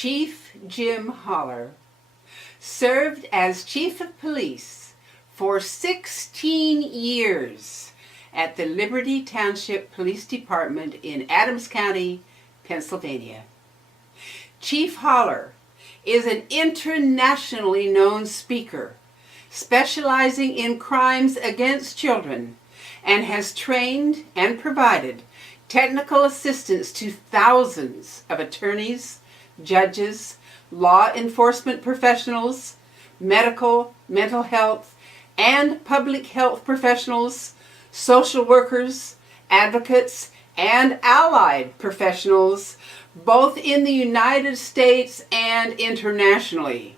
Chief Jim Holler served as Chief of Police for 16 years at the Liberty Township Police Department in Adams County, Pennsylvania. Chief Holler is an internationally known speaker specializing in crimes against children and has trained and provided technical assistance to thousands of attorneys, judges, law enforcement professionals, medical, mental health, and public health professionals, social workers, advocates, and allied professionals, both in the United States and internationally,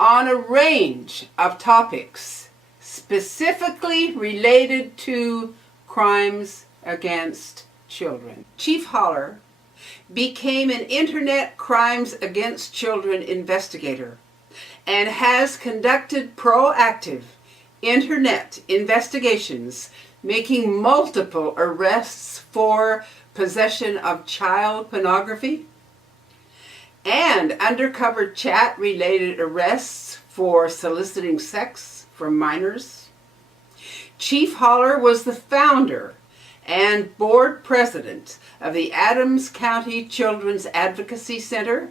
on a range of topics specifically related to crimes against children. Chief Holler became an Internet Crimes Against Children investigator and has conducted proactive Internet investigations, making multiple arrests for possession of child pornography and undercover chat-related arrests for soliciting sex from minors. Chief Holler was the founder and board president of the Adams County Children's Advocacy Center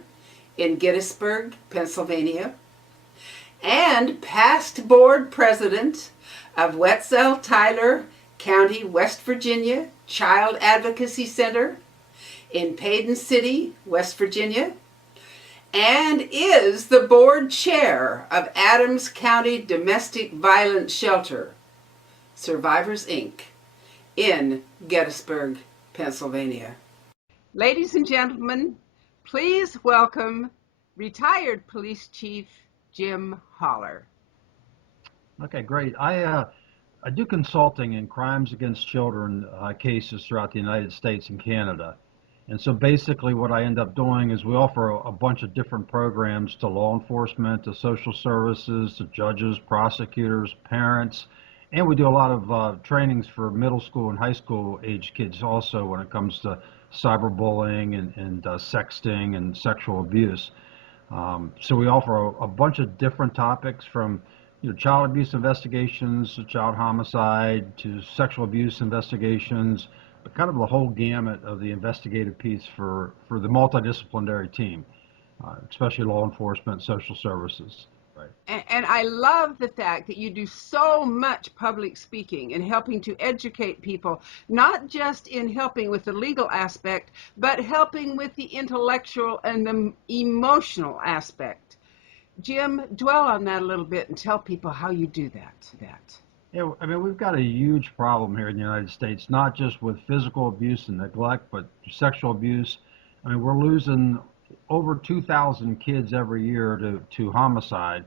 in Gettysburg, Pennsylvania, and past board president of Wetzel-Tyler County, West Virginia Child Advocacy Center in Paden City, West Virginia, and is the board chair of Adams County Domestic Violence Shelter, Survivors, Inc., in Gettysburg, Pennsylvania. Ladies and gentlemen, please welcome retired Police Chief Jim Holler. Okay, great. I do consulting in crimes against children cases throughout the United States and Canada. And so basically what I end up doing is we offer a bunch of different programs to law enforcement, to social services, to judges, prosecutors, parents, and we do a lot of trainings for middle school and high school age kids also when it comes to cyberbullying and sexting and sexual abuse. So we offer a bunch of different topics from child abuse investigations to child homicide to sexual abuse investigations, but kind of the whole gamut of the investigative piece for the multidisciplinary team, especially law enforcement, social services. Right. And I love the fact that you do so much public speaking and helping to educate people, not just in helping with the legal aspect, but helping with the intellectual and the emotional aspect. Jim, dwell on that a little bit and tell people how you do that. Yeah, I mean, we've got a huge problem here in the United States, not just with physical abuse and neglect, but sexual abuse. I mean, we're losing over 2,000 kids every year to homicide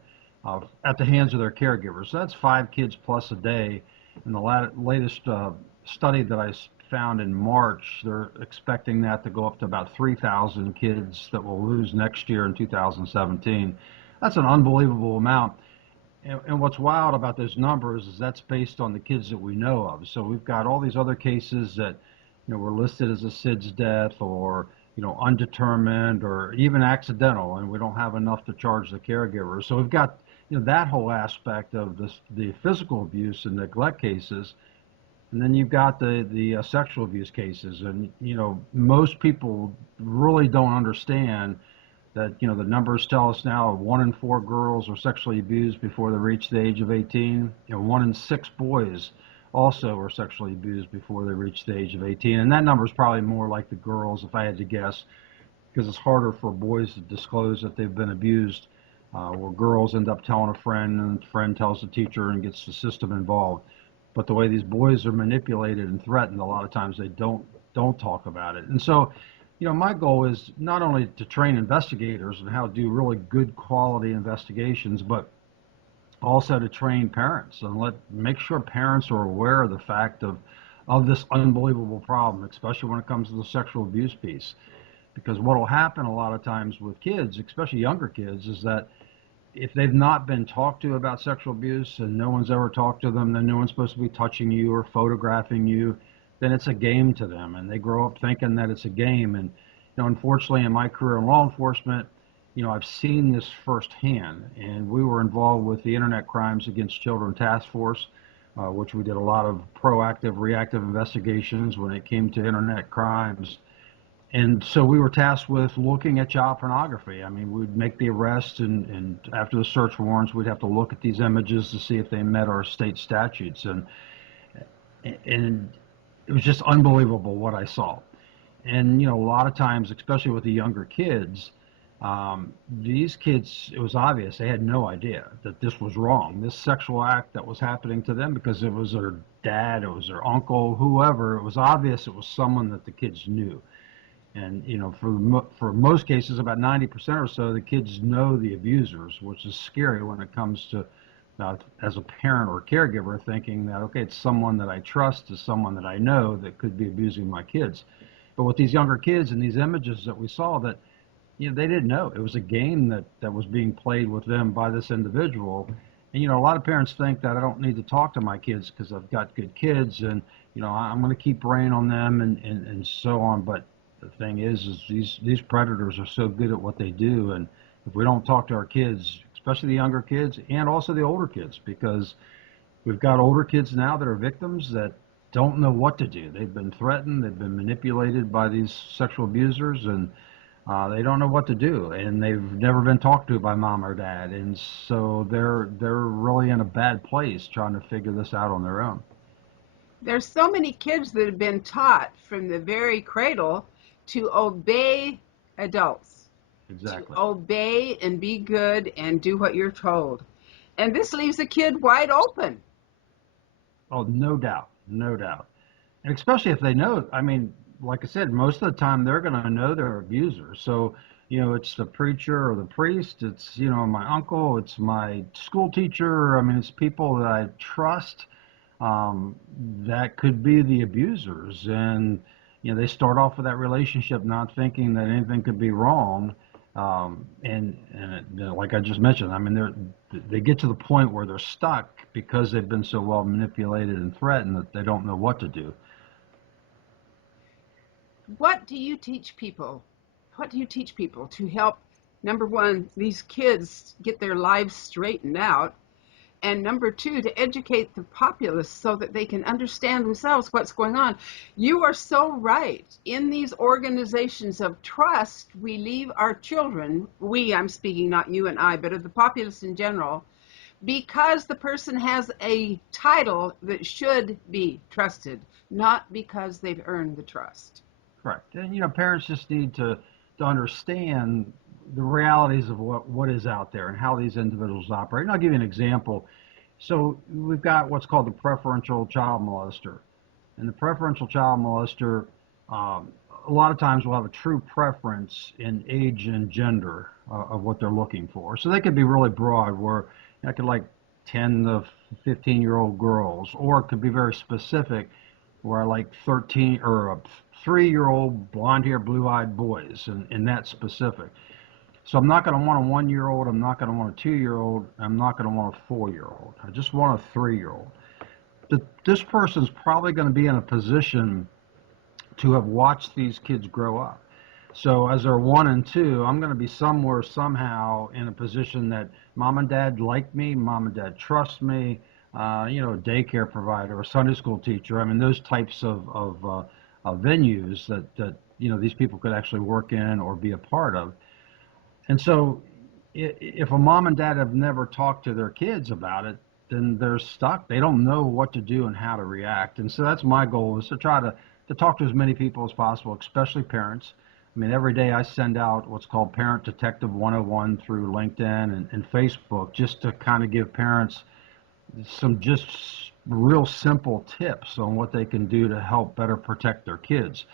at the hands of their caregivers. So that's 5 kids plus a day. In the latest study that I found in March, they're expecting that to go up to about 3,000 kids that we'll lose next year in 2017. That's an unbelievable amount. And what's wild about those numbers is that's based on the kids that we know of. So we've got all these other cases that were listed as a SIDS death or undetermined or even accidental, and we don't have enough to charge the caregiver. So we've got that whole aspect of the physical abuse and neglect cases, and then you've got the sexual abuse cases. And most people really don't understand that the numbers tell us now 1 in 4 girls are sexually abused before they reach the age of 18. 1 in 6 boys also are sexually abused before they reach the age of 18. And that number is probably more like the girls, if I had to guess, because it's harder for boys to disclose that they've been abused, where girls end up telling a friend, and the friend tells the teacher and gets the system involved. But the way these boys are manipulated and threatened, a lot of times they don't talk about it. And so, my goal is not only to train investigators on how to do really good quality investigations, but also to train parents and make sure parents are aware of the fact of this unbelievable problem, especially when it comes to the sexual abuse piece. Because what will happen a lot of times with kids, especially younger kids, is that if they've not been talked to about sexual abuse and no one's ever talked to them, then no one's supposed to be touching you or photographing you, then it's a game to them, and they grow up thinking that it's a game. And unfortunately, in my career in law enforcement, I've seen this firsthand, and we were involved with the Internet Crimes Against Children Task Force, which we did a lot of proactive, reactive investigations when it came to internet crimes. And so we were tasked with looking at child pornography. I mean, we'd make the arrest, and after the search warrants, we'd have to look at these images to see if they met our state statutes. And it was just unbelievable what I saw. And a lot of times, especially with the younger kids, these kids, it was obvious they had no idea that this was wrong. This sexual act that was happening to them, because it was their dad, it was their uncle, whoever, it was obvious it was someone that the kids knew. And for most cases, about 90% or so, the kids know the abusers, which is scary when it comes to as a parent or caregiver thinking that, okay, it's someone that I trust, is someone that I know that could be abusing my kids. But with these younger kids and these images that we saw, that they didn't know. It was a game that was being played with them by this individual. And a lot of parents think that I don't need to talk to my kids because I've got good kids, and I'm going to keep preying on them and so on. But the thing is these predators are so good at what they do, and if we don't talk to our kids, especially the younger kids and also the older kids, because we've got older kids now that are victims that don't know what to do. They've been threatened, they've been manipulated by these sexual abusers, and they don't know what to do, and they've never been talked to by mom or dad, and so they're really in a bad place trying to figure this out on their own. There's so many kids that have been taught from the very cradle to obey adults. Exactly. To obey and be good and do what you're told. And this leaves a kid wide open. Oh, no doubt, no doubt. And especially if they know, I mean, like I said, most of the time they're going to know their abuser. So, it's the preacher or the priest, it's, my uncle, it's my school teacher. I mean, it's people that I trust that could be the abusers. And, they start off with that relationship not thinking that anything could be wrong. Like I just mentioned, I mean, they get to the point where they're stuck because they've been so well manipulated and threatened that they don't know what to do. What do you teach people? What do you teach people to help, number one, these kids get their lives straightened out, and number two, to educate the populace so that they can understand themselves what's going on? You are so right. In these organizations of trust, we leave our children, I'm speaking not you and I, but of the populace in general, because the person has a title that should be trusted, not because they've earned the trust. Correct. And parents just need to understand the realities of what is out there and how these individuals operate. And I'll give you an example. So we've got what's called the preferential child molester. And the preferential child molester, a lot of times will have a true preference in age and gender of what they're looking for. So they could be really broad, where I could like 10 to 15-year-old girls, or it could be very specific, where I like 13 or 3-year-old blonde-haired, blue-eyed boys, and that's specific. So I'm not going to want a 1-year-old, I'm not going to want a 2-year-old, I'm not going to want a 4-year-old. I just want a 3-year-old. This person's probably going to be in a position to have watched these kids grow up. So as they're 1 and 2, I'm going to be somewhere, somehow, in a position that mom and dad like me, mom and dad trust me, a daycare provider, a Sunday school teacher. I mean, those types of venues that these people could actually work in or be a part of. And so if a mom and dad have never talked to their kids about it, then they're stuck. They don't know what to do and how to react. And so that's my goal, is to try to talk to as many people as possible, especially parents. I mean, every day I send out what's called Parent Detective 101 through LinkedIn and Facebook, just to kind of give parents some just real simple tips on what they can do to help better protect their kids.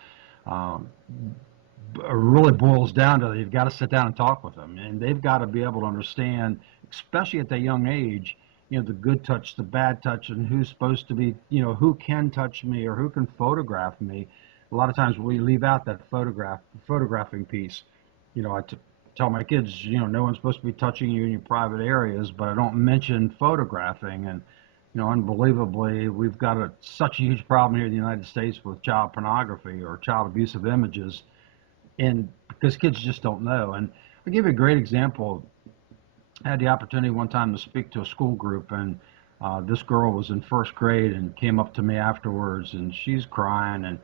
It really boils down to, you've got to sit down and talk with them, and they've got to be able to understand, especially at that young age, the good touch, the bad touch, and who's supposed to be, who can touch me or who can photograph me. A lot of times we leave out that photographing piece. I tell my kids, no one's supposed to be touching you in your private areas, but I don't mention photographing. And unbelievably, we've got such a huge problem here in the United States with child pornography or child abusive images, and because kids just don't know. And I'll give you a great example. I had the opportunity one time to speak to a school group, and this girl was in first grade and came up to me afterwards, and she's crying,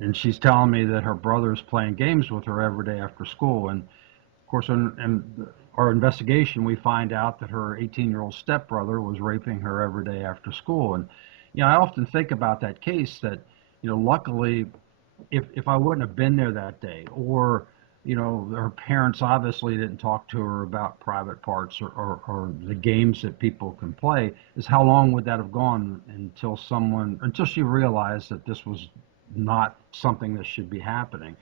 and she's telling me that her brother's playing games with her every day after school. And of course, in our investigation, we find out that her 18-year-old stepbrother was raping her every day after school. And I often think about that case that, luckily, if I wouldn't have been there that day, or her parents obviously didn't talk to her about private parts or the games that people can play, is how long would that have gone until she realized that this was not something that should be happening.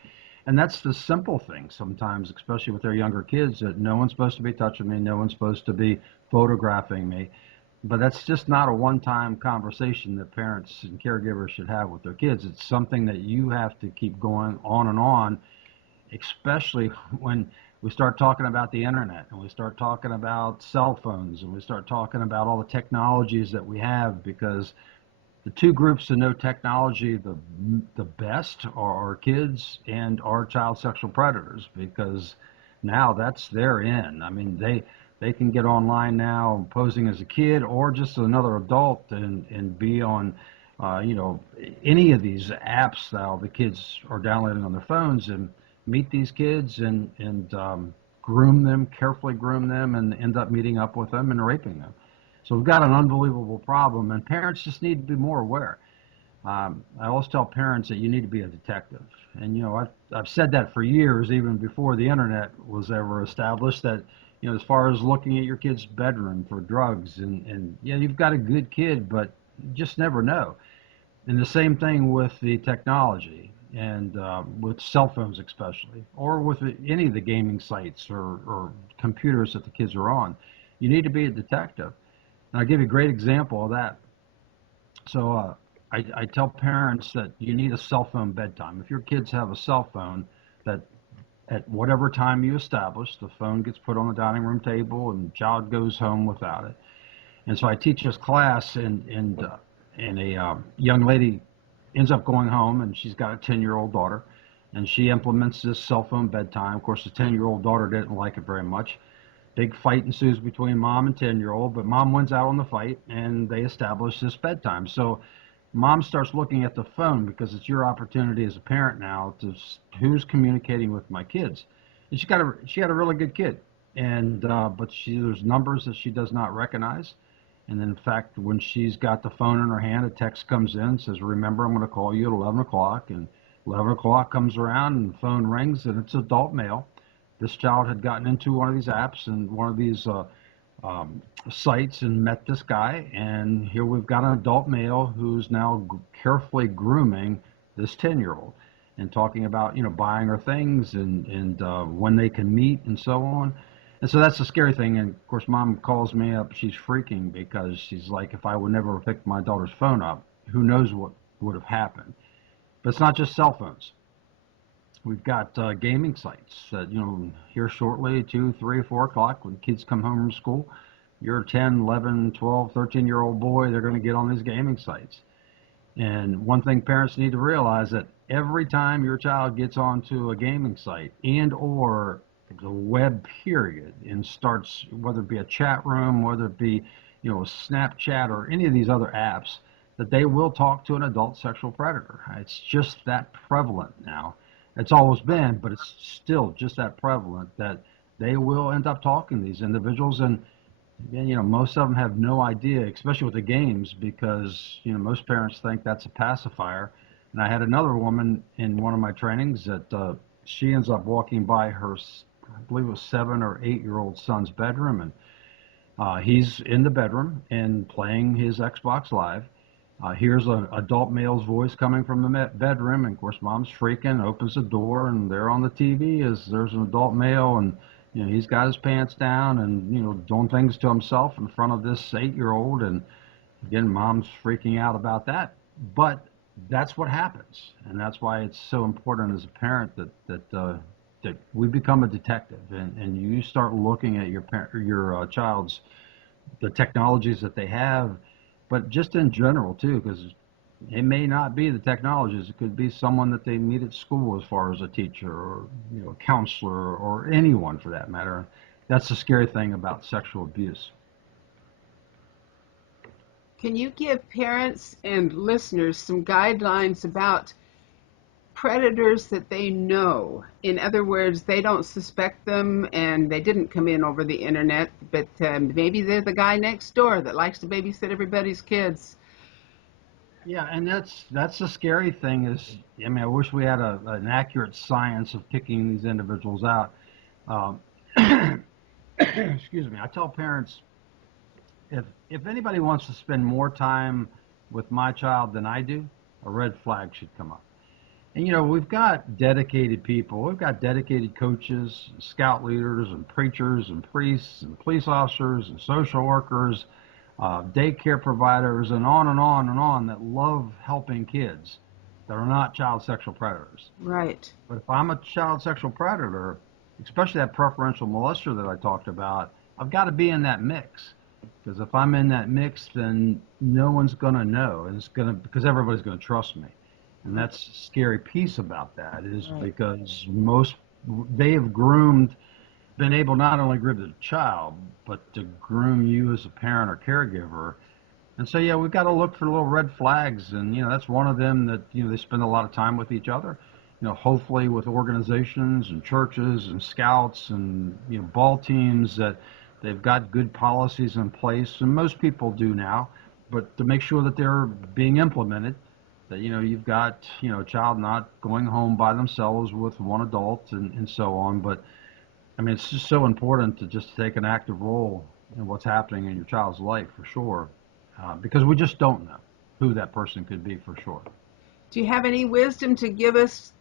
And that's the simple thing sometimes, especially with their younger kids, that no one's supposed to be touching me, no one's supposed to be photographing me. But that's just not a one-time conversation that parents and caregivers should have with their kids. It's something that you have to keep going on and on, especially when we start talking about the internet and we start talking about cell phones and we start talking about all the technologies that we have, because the two groups that know technology the best are our kids and our child sexual predators, because now that's their in. I mean, they can get online now posing as a kid or just another adult and be on any of these apps now the kids are downloading on their phones, and meet these kids and carefully groom them, and end up meeting up with them and raping them. So we've got an unbelievable problem, and parents just need to be more aware. I always tell parents that you need to be a detective. And, I've said that for years, even before the internet was ever established, that, as far as looking at your kid's bedroom for drugs, and yeah, you've got a good kid, but you just never know. And the same thing with the technology, and with cell phones especially, or with any of the gaming sites or computers that the kids are on. You need to be a detective. And I'll give you a great example of that. So I tell parents that you need a cell phone bedtime. If your kids have a cell phone, that at whatever time you establish, the phone gets put on the dining room table and the child goes home without it. And so I teach this class, and a young lady ends up going home, and she's got a 10-year-old daughter, and she implements this cell phone bedtime. Of course, the 10-year-old daughter didn't like it very much. Big fight ensues between mom and 10-year-old, but mom wins out on the fight, and they establish this bedtime. So mom starts looking at the phone, because it's your opportunity as a parent now to who's communicating with my kids. And she had a really good kid, and but there's numbers that she does not recognize. And in fact, when she's got the phone in her hand, a text comes in and says, "Remember, I'm going to call you at 11 o'clock." And 11 o'clock comes around and the phone rings, and it's adult male. This child had gotten into one of these apps and one of these sites and met this guy. And here we've got an adult male who's now carefully grooming this 10-year-old and talking about, buying her things and when they can meet and so on. And so that's the scary thing. And of course, mom calls me up. She's freaking, because she's like, if I would never have picked my daughter's phone up, who knows what would have happened. But it's not just cell phones. We've got gaming sites that, here shortly, 2, 3, 4 o'clock, when kids come home from school, you're a 10, 11, 12, 13-year-old boy, they're going to get on these gaming sites. And one thing parents need to realize, that every time your child gets onto a gaming site and or the web period, and starts, whether it be a chat room, whether it be, a Snapchat or any of these other apps, that they will talk to an adult sexual predator. It's just that prevalent now. It's always been, but it's still just that prevalent that they will end up talking to these individuals. And most of them have no idea, especially with the games, because most parents think that's a pacifier. And I had another woman in one of my trainings that she ends up walking by her, I believe it was 7 or 8-year-old son's bedroom, and he's in the bedroom and playing his Xbox Live. Here's an adult male's voice coming from the bedroom, and of course mom's freaking, opens the door, and there on the TV there's an adult male, and he's got his pants down and doing things to himself in front of this 8-year-old. And again, mom's freaking out about that. But that's what happens, and that's why it's so important as a parent that we become a detective, and you start looking at your child's, the technologies that they have, but just in general too, because It may not be the technologies. It could be someone that they meet at school, as far as a teacher or a counselor or anyone for that matter. That's the scary thing about sexual abuse. Can you give parents and listeners some guidelines about predators that they know? In other words, they don't suspect them and they didn't come in over the internet, but maybe they're the guy next door that likes to babysit everybody's kids. Yeah, and that's the scary thing is, I mean, I wish we had an accurate science of picking these individuals out. Um, excuse me. I tell parents if anybody wants to spend more time with my child than I do, a red flag should come up. And we've got dedicated people. We've got dedicated coaches, scout leaders, and preachers, and priests, and police officers, and social workers, daycare providers, and on and on and on that love helping kids that are not child sexual predators. Right. But if I'm a child sexual predator, especially that preferential molester that I talked about, I've got to be in that mix. Because if I'm in that mix, then no one's going to know, and because everybody's going to trust me. And that's the scary piece about that is Right. because they have been able not only to groom the child, but to groom you as a parent or caregiver. And so, yeah, we've got to look for little red flags, and that's one of them that they spend a lot of time with each other. Hopefully with organizations and churches and scouts and ball teams that they've got good policies in place, and most people do now. But to make sure that they're being implemented, that you've got a child not going home by themselves with one adult and so on. But I mean, it's just so important to just take an active role in what's happening in your child's life for sure, because we just don't know who that person could be for sure. Do you have any wisdom to give us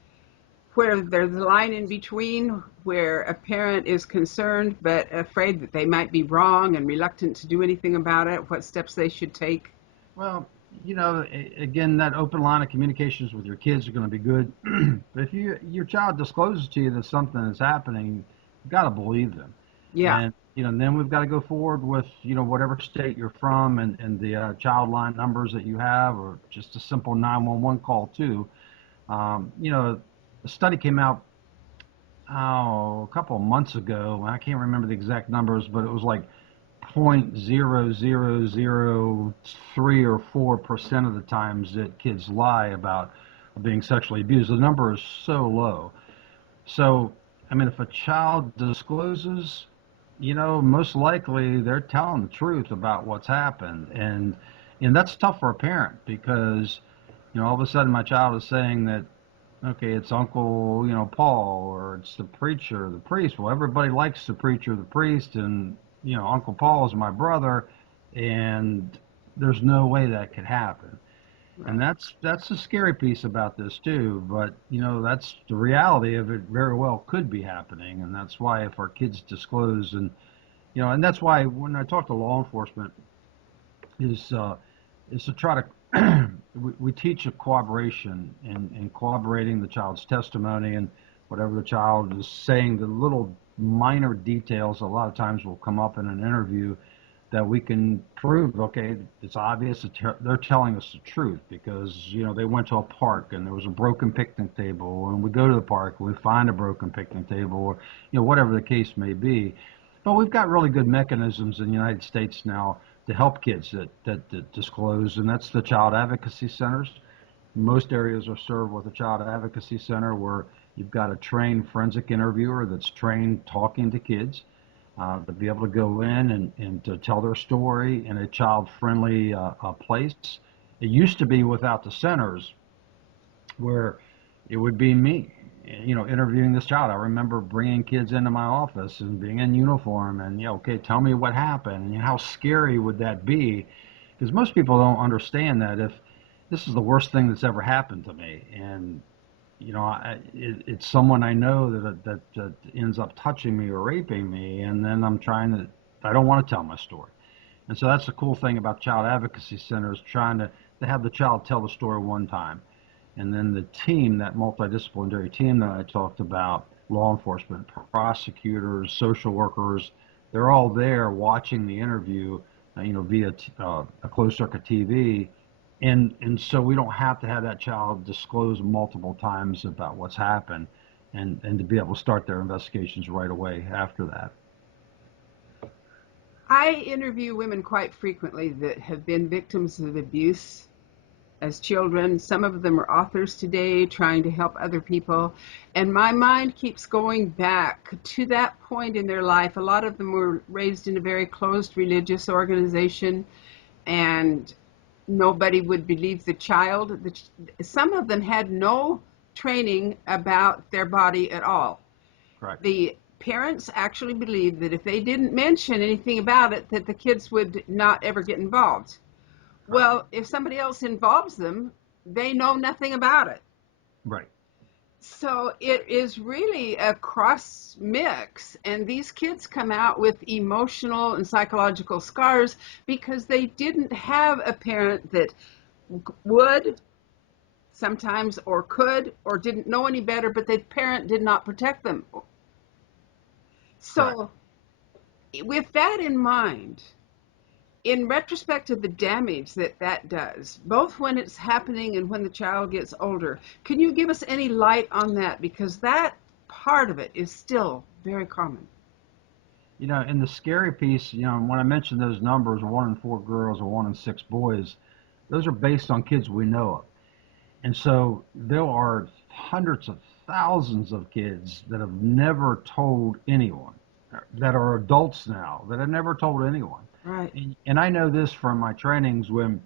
where there's a line in between where a parent is concerned but afraid that they might be wrong and reluctant to do anything about it, what steps they should take? Well, again, that open line of communications with your kids are going to be good. But if your child discloses to you that something is happening, you've got to believe them. Yeah. And then we've got to go forward with whatever state you're from and the child line numbers that you have, or just a simple 911 call too. A study came out a couple of months ago. I can't remember the exact numbers, but it was like 0.0003 or 4% of the times that kids lie about being sexually abused. The number is so low. So, I mean, if a child discloses, most likely they're telling the truth about what's happened, and that's tough for a parent because, all of a sudden my child is saying that, okay, it's Uncle, Paul, or it's the preacher, the priest. Well, everybody likes the preacher, the priest, and Uncle Paul is my brother, and there's no way that could happen. And Right. that's the scary piece about this too. But that's the reality of it. Very well could be happening, and that's why if our kids disclose, and that's why when I talk to law enforcement, is to try to we teach a cooperation and corroborating the child's testimony and whatever the child is saying. The little minor details a lot of times will come up in an interview that we can prove, okay, it's obvious that they're telling us the truth because, they went to a park and there was a broken picnic table, and we go to the park and we find a broken picnic table, or, whatever the case may be. But we've got really good mechanisms in the United States now to help kids that disclose, and that's the child advocacy centers. Most areas are served with a child advocacy center where you've got a trained forensic interviewer that's trained talking to kids to be able to go in and to tell their story in a child-friendly place. It used to be without the centers where it would be me, interviewing this child. I remember bringing kids into my office and being in uniform and, okay, tell me what happened and how scary would that be? Because most people don't understand that if this is the worst thing that's ever happened to me, and it's someone I know that ends up touching me or raping me, and then I don't want to tell my story. And so that's the cool thing about child advocacy centers, trying to have the child tell the story one time. And then the team, that multidisciplinary team that I talked about, law enforcement, prosecutors, social workers, they're all there watching the interview, via a closed circuit TV, and so we don't have to have that child disclose multiple times about what's happened, and to be able to start their investigations right away after that. I interview women quite frequently that have been victims of abuse as children. Some of them are authors today trying to help other people. And my mind keeps going back to that point in their life. A lot of them were raised in a very closed religious organization, and nobody would believe the child. Some of them had no training about their body at all. Correct. The parents actually believed that if they didn't mention anything about it, that the kids would not ever get involved. Right. Well, if somebody else involves them, they know nothing about it. Right. So it is really a cross mix, and these kids come out with emotional and psychological scars because they didn't have a parent that would sometimes or could or didn't know any better, but the parent did not protect them. Correct. So with that in mind, in retrospect of the damage that that does, both when it's happening and when the child gets older, can you give us any light on that? Because that part of it is still very common. In the scary piece, when I mentioned those numbers, 1 in 4 girls or 1 in 6 boys, those are based on kids we know of. And so there are hundreds of thousands of kids that have never told anyone, that are adults now, that have never told anyone. Right. And I know this from my trainings when,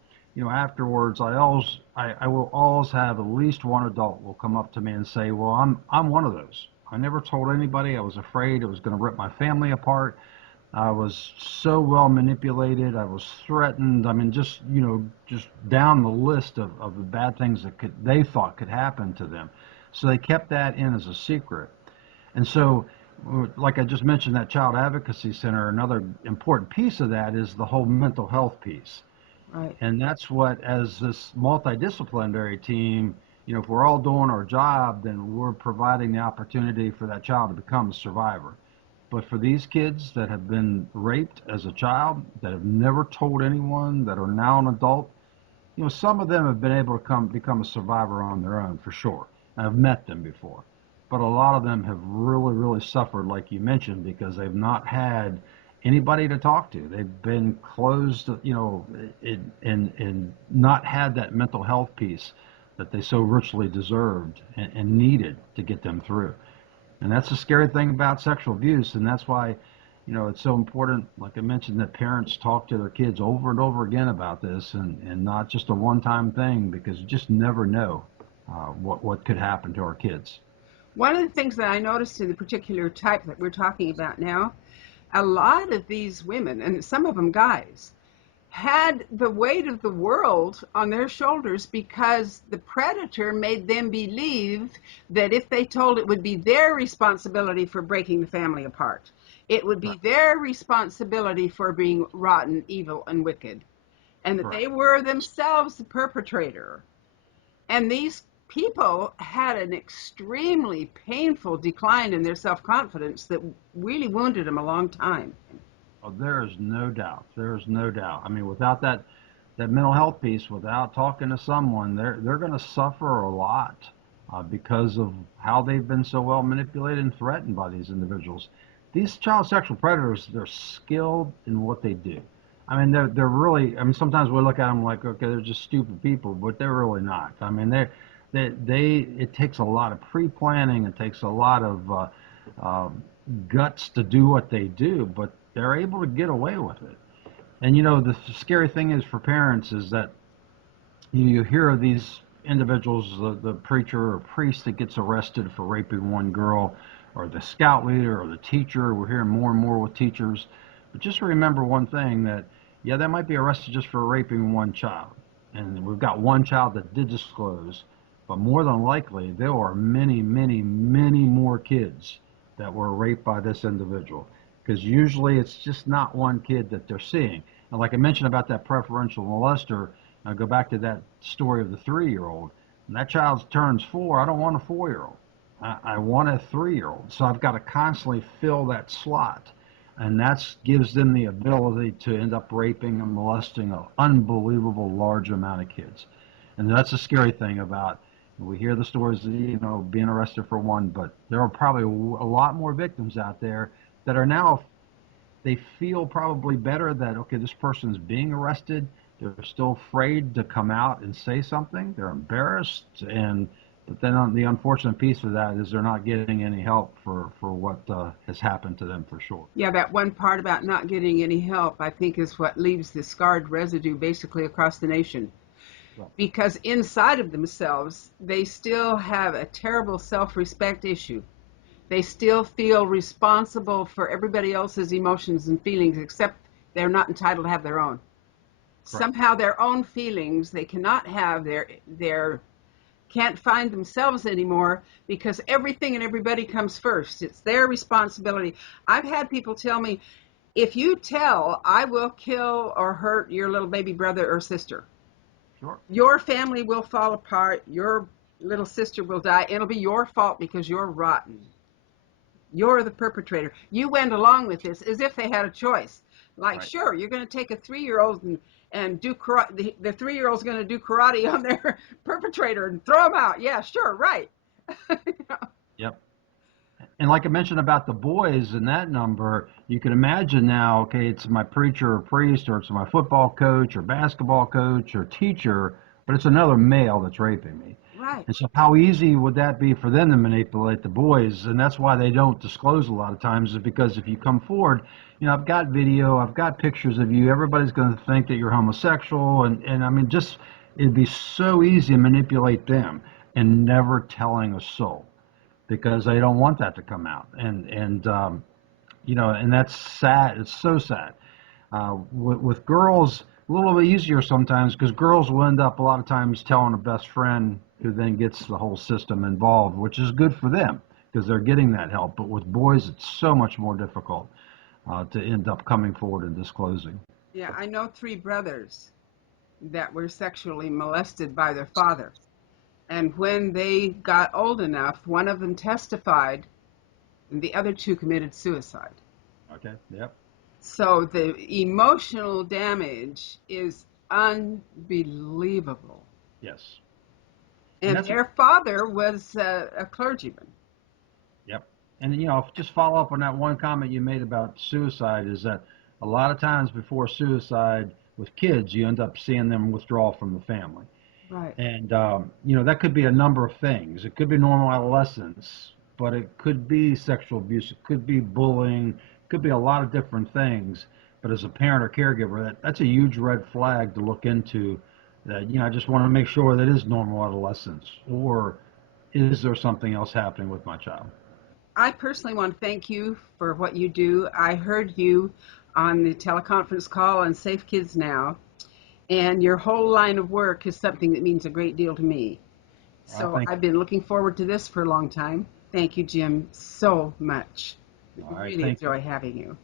afterwards I will always have at least one adult will come up to me and say, well, I'm one of those. I never told anybody. I was afraid it was going to rip my family apart. I was so well manipulated. I was threatened. I mean, just down the list of the bad things that they thought could happen to them. So they kept that in as a secret. And so, like I just mentioned, that Child Advocacy Center, another important piece of that is the whole mental health piece. Right. And that's what, as this multidisciplinary team, if we're all doing our job, then we're providing the opportunity for that child to become a survivor. But for these kids that have been raped as a child, that have never told anyone, that are now an adult, some of them have been able to become a survivor on their own for sure. I've met them before. But a lot of them have really, really suffered, like you mentioned, because they've not had anybody to talk to. They've been closed, and not had that mental health piece that they so richly deserved and needed to get them through. And that's the scary thing about sexual abuse, and that's why, it's so important, like I mentioned, that parents talk to their kids over and over again about this, and not just a one-time thing, because you just never know what could happen to our kids. One of the things that I noticed in the particular type that we're talking about now, a lot of these women, and some of them guys, had the weight of the world on their shoulders because the predator made them believe that if they told, it would be their responsibility for breaking the family apart. It would be Right. their responsibility for being rotten, evil, and wicked, and that Correct. they were themselves the perpetrator. And these people had an extremely painful decline in their self-confidence that really wounded them a long time. Oh, there is no doubt. There is no doubt. I mean, without that mental health piece, without talking to someone, they're going to suffer a lot because of how they've been so well manipulated and threatened by these individuals. These child sexual predators, they're skilled in what they do. I mean, they're really. I mean, sometimes we look at them like, okay, they're just stupid people, but they're really not. I mean, they it takes a lot of pre-planning. It takes a lot of uh, guts to do what they do, but they're able to get away with it. And the scary thing is for parents is that you hear of these individuals, the preacher or priest that gets arrested for raping one girl, or the scout leader or the teacher. We're hearing more and more with teachers. But just remember one thing, that, yeah, they might be arrested just for raping one child. And we've got one child that did disclose. But more than likely, there are many, many, many more kids that were raped by this individual. Because usually it's just not one kid that they're seeing. And like I mentioned about that preferential molester, I go back to that story of the 3-year-old. When that child turns 4, I don't want a 4-year-old. I want a 3-year-old. So I've got to constantly fill that slot. and that gives them the ability to end up raping and molesting an unbelievable large amount of kids. And that's the scary thing about, we hear the stories of, being arrested for one, but there are probably a lot more victims out there that are now, they feel probably better that, okay, this person's being arrested. They're still afraid to come out and say something. They're embarrassed. But then the unfortunate piece of that is they're not getting any help for what has happened to them, for sure. Yeah, that one part about not getting any help, I think, is what leaves the scarred residue basically across the nation. Right. Because inside of themselves, they still have a terrible self-respect issue. They still feel responsible for everybody else's emotions and feelings, except they're not entitled to have their own. Correct. Somehow their own feelings, they cannot have can't find themselves anymore because everything and everybody comes first. It's their responsibility. I've had people tell me, if you tell, I will kill or hurt your little baby brother or sister. Sure. Your family will fall apart. Your little sister will die. It'll be your fault because you're rotten. You're the perpetrator. You went along with this as if they had a choice. Like, Right. sure, you're going to take a 3-year-old and do karate. The 3-year-old's going to do karate on their perpetrator and throw him out. Yeah, sure, right. Yep. And like I mentioned about the boys and that number, you can imagine now, okay, it's my preacher or priest, or it's my football coach or basketball coach or teacher, but it's another male that's raping me. Right. And so how easy would that be for them to manipulate the boys? And that's why they don't disclose a lot of times, is because if you come forward, I've got video, I've got pictures of you, everybody's going to think that you're homosexual. And I mean, just, it'd be so easy to manipulate them and never telling a soul, because they don't want that to come out. And that's sad. It's so sad. With girls, a little bit easier sometimes, because girls will end up a lot of times telling a best friend, who then gets the whole system involved, which is good for them because they're getting that help. But with boys, it's so much more difficult to end up coming forward and disclosing. Yeah, I know 3 brothers that were sexually molested by their father. And when they got old enough, one of them testified and the other 2 committed suicide. Okay. Yep. So the emotional damage is unbelievable. Yes. And their father was a clergyman. Yep. And just follow up on that one comment you made about suicide, is that a lot of times before suicide with kids, you end up seeing them withdraw from the family. Right. And that could be a number of things. It could be normal adolescence, but it could be sexual abuse. It could be bullying. It could be a lot of different things. But as a parent or caregiver, that's a huge red flag to look into. That I just want to make sure that it is normal adolescence, or is there something else happening with my child? I personally want to thank you for what you do. I heard you on the teleconference call on Safe Kids Now, and your whole line of work is something that means a great deal to me. So I've been looking forward to this for a long time. Thank you, Jim, so much. All right, Really enjoy having you.